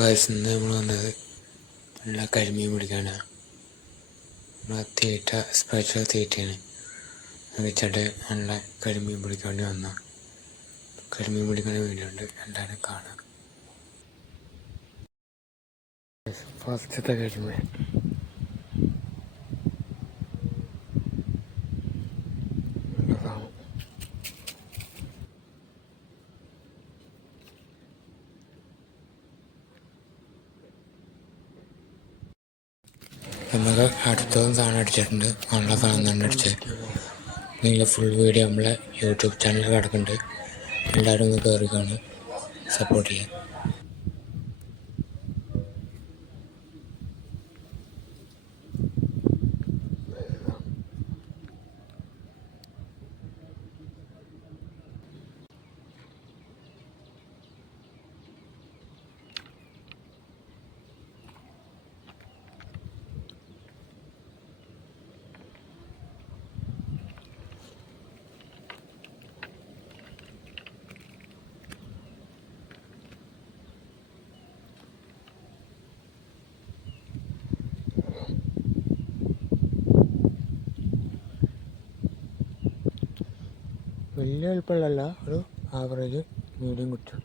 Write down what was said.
Guys ഇന്ന് നമ്മൾ വന്നത് നല്ല കരിമീൻ പിടിക്കാനാണ് നമ്മളെ തീറ്റ സ്പെഷ്യൽ തീറ്റയാണ്. വെച്ചിട്ട് നല്ല കരിമീൻ പിടിക്കാൻ വേണ്ടി വന്ന കരിമീൻ പിടിക്കാൻ വീഡിയോ എല്ലാവരും കാണാം. ഫസ്റ്റത്തെ കരിമീൻ. നമുക്ക് അടുത്തതും സാധനം അടിച്ചിട്ടുണ്ട്. നല്ല സാധനം തന്നെ അടിച്ചത് നിങ്ങൾ ഫുൾ വീഡിയോ നമ്മളെ യൂട്യൂബ് ചാനലിൽ കിടക്കുന്നുണ്ട്. എല്ലാവരും ഒന്ന് കയറി കാണുക സപ്പോർട്ട് ചെയ്യുക വലിയ വലിപ്പമുള്ളതല്ല ഒരു ആവറേജ് മീഡിയം കുറ്റം.